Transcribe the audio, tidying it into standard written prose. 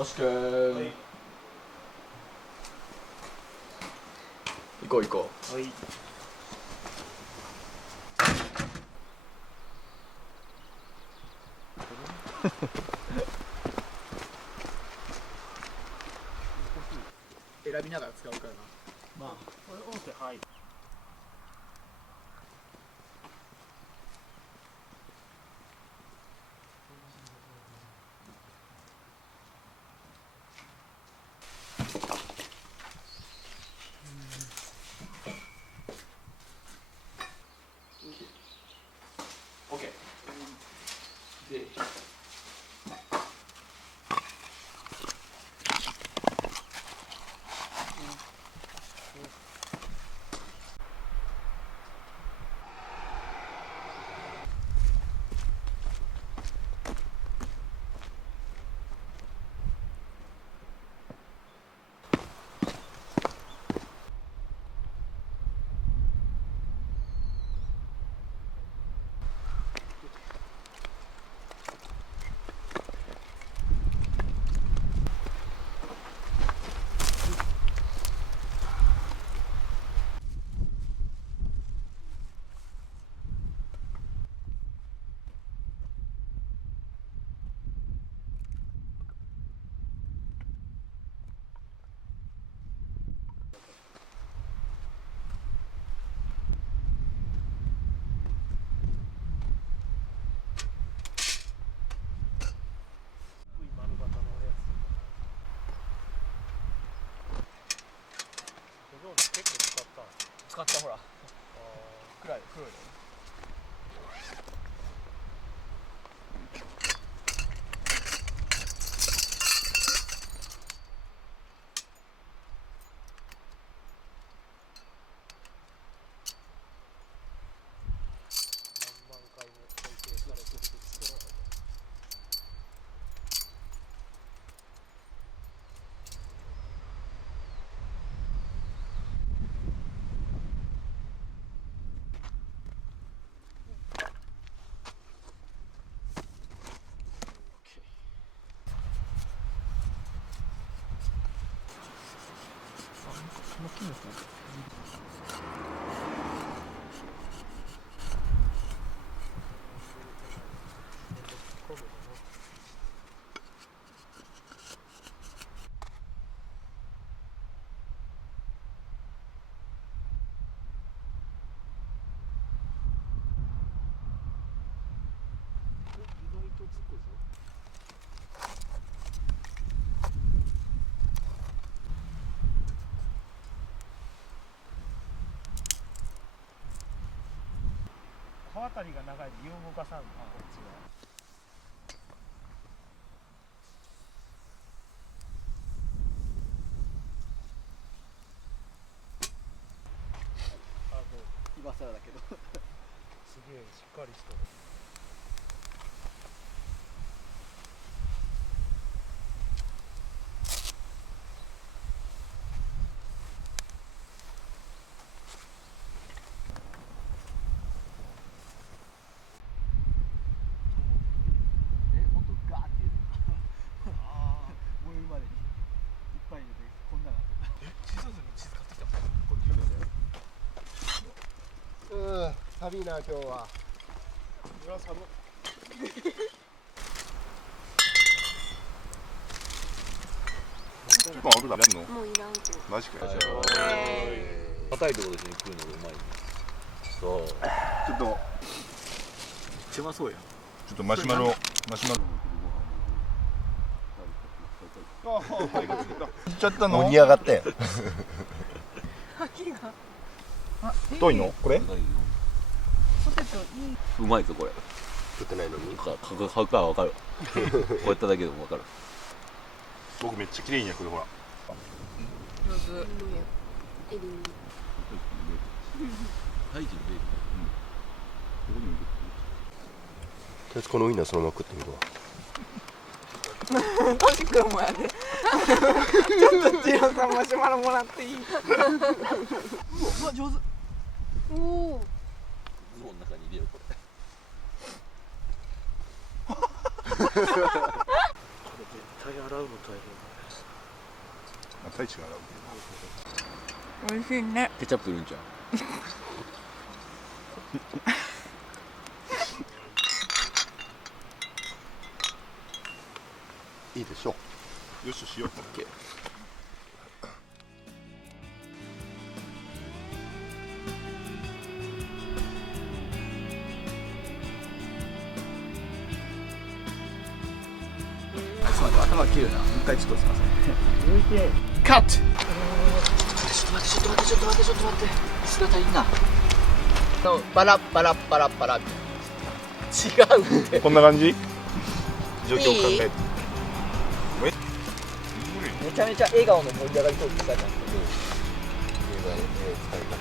星くん、はい、行こう行こう。はい。選びながら使うからな。まあこれ音声はい。オッケー。で。使ったほら。暗い黒いの。何万回も再生されてる人。この木の方が意外とつくぞ。刃渡りが長いで湯を動かさんの、こっちは。あ、そう今更だけどすげえしっかりしとる。寒いな今日は。うわ寒い。今あるだめんの？もういらんけど。マジかよ。硬いところで食うのがうまい。そう。ちょっと一番そうや。ちょっとマシュマロ。いっちゃったの？盛り上がったよ。太いの？これ？ポテトいい。うまいぞこれ。食ってないのに。買うかはわかる。こうやっただけでもわかる。僕めっちゃ綺麗に焼くよほら。上手。エリン。ハイジのベとりあえずこのウインナーそのまま食ってみるわ。トシ君もやで。ちょっとジローさんマシュマロもらっていい？うわ上手。おお。ズボンの中に入れようこれ。これ絶対大変洗うの大変太一が洗う美味しいね。ケチャップいるんじゃん。いいでしょう。よししよう。頭切るな。もう一回ちょっとすいません。抜いてカット。ちょっと待って。姿いいな。パラパラパラパラ。違うって。こんな感じ？状況を考えて。めちゃめちゃ笑顔の盛り上がりトークしたじゃん。使い方。